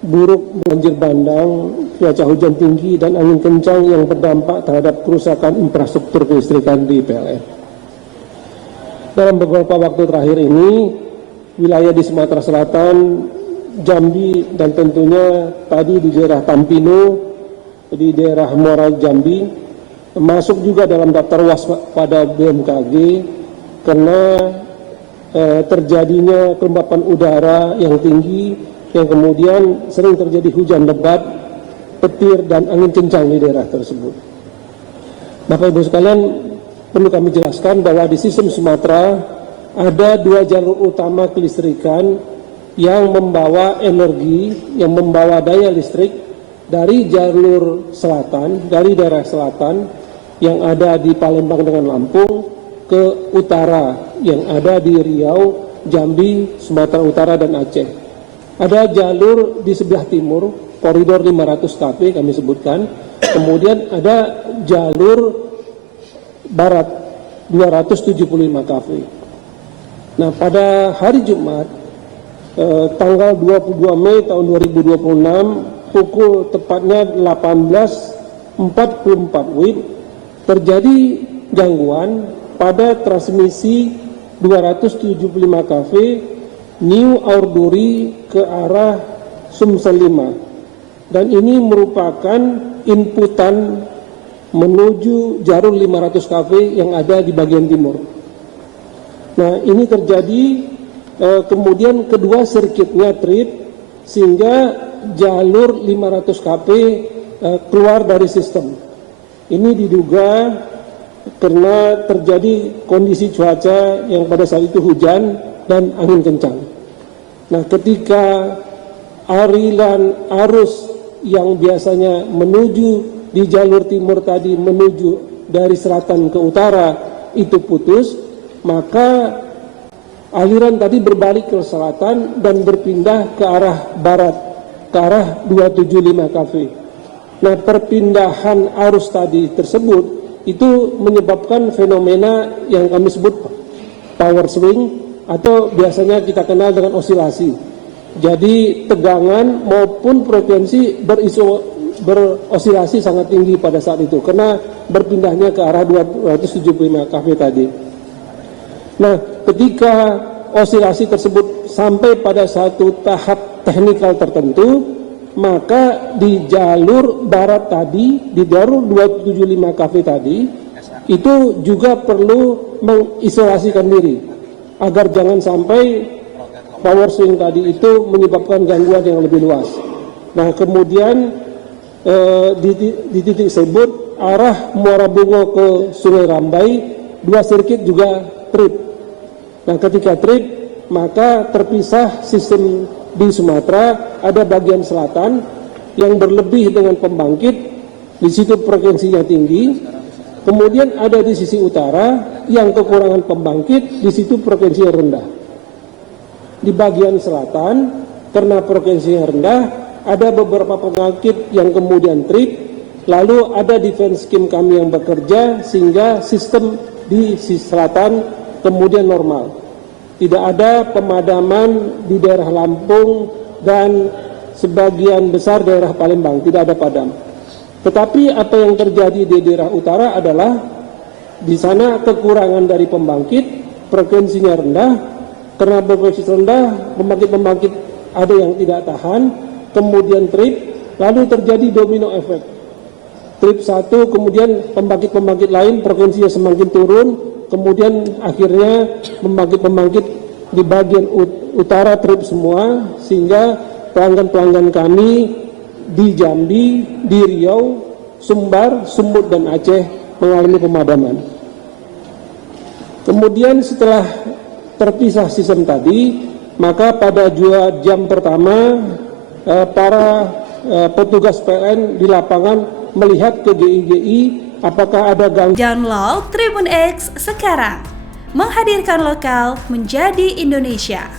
buruk banjir bandang, cuaca hujan tinggi, dan angin kencang yang berdampak terhadap kerusakan infrastruktur kelistrikan di PLN. Dalam beberapa waktu terakhir ini, wilayah di Sumatera Selatan, Jambi, dan tentunya tadi di daerah Tampino, di daerah Muara Jambi, masuk juga dalam daftar waspada BMKG karena terjadinya kelembapan udara yang tinggi, yang kemudian sering terjadi hujan lebat, petir, dan angin kencang di daerah tersebut. Bapak Ibu sekalian, perlu kami jelaskan bahwa di sistem Sumatera ada dua jalur utama kelistrikan yang membawa energi, yang membawa daya listrik dari jalur selatan, dari daerah selatan yang ada di Palembang dengan Lampung ke utara yang ada di Riau, Jambi, Sumatera Utara, dan Aceh. Ada jalur di sebelah timur, koridor 500 kV kami sebutkan, kemudian ada jalur barat 275 kV. Nah, pada hari Jumat, tanggal 22 Mei tahun 2026, pukul tepatnya 18.44 WIB, terjadi gangguan pada transmisi 275 kV New Aurduri ke arah Sumsel 5, dan ini merupakan inputan menuju jalur 500 kV yang ada di bagian timur. Nah, ini terjadi kemudian kedua sirkuitnya trip sehingga jalur 500 kV keluar dari sistem. Ini diduga karena terjadi kondisi cuaca yang pada saat itu hujan dan angin kencang. Nah, ketika aliran arus yang biasanya menuju di jalur timur tadi menuju dari selatan ke utara itu putus, maka aliran tadi berbalik ke selatan dan berpindah ke arah barat, ke arah 275 kV. Nah, perpindahan arus tadi tersebut itu menyebabkan fenomena yang kami sebut power swing, atau biasanya kita kenal dengan osilasi. Jadi tegangan maupun frekuensi berosilasi sangat tinggi pada saat itu karena berpindahnya ke arah 275 kV tadi. Nah, ketika osilasi tersebut sampai pada satu tahap teknikal tertentu, maka di jalur barat tadi, di jalur 275 kV tadi, itu juga perlu mengisolasikan diri agar jangan sampai power swing tadi itu menyebabkan gangguan yang lebih luas. Nah, kemudian di titik tersebut arah Muara Bungo ke Sungai Rambai, dua sirkuit juga trip. Nah, ketika trip maka terpisah sistem di Sumatera, ada bagian selatan yang berlebih dengan pembangkit, di situ frekuensinya tinggi. Kemudian ada di sisi utara yang kekurangan pembangkit, di situ frekuensinya rendah. Di bagian selatan, karena frekuensinya rendah, ada beberapa pembangkit yang kemudian trip, lalu ada defense scheme kami yang bekerja sehingga sistem di sisi selatan kemudian normal. Tidak ada pemadaman di daerah Lampung dan sebagian besar daerah Palembang, tidak ada padam. Tetapi apa yang terjadi di daerah utara adalah di sana kekurangan dari pembangkit, frekuensinya rendah. Karena frekuensi rendah, pembangkit-pembangkit ada yang tidak tahan, kemudian trip, lalu terjadi domino efek. Trip satu, kemudian pembangkit-pembangkit lain frekuensinya semakin turun, kemudian akhirnya pembangkit-pembangkit di bagian utara trip semua, sehingga pelanggan-pelanggan kami di Jambi, di Riau, Sumbar, Sumut, dan Aceh mengalami pemadaman. Kemudian setelah terpisah sistem tadi, maka pada 2 jam pertama para petugas PLN di lapangan melihat ke GI-GI apakah ada gangguan. Download Tribun X sekarang, menghadirkan lokal menjadi Indonesia.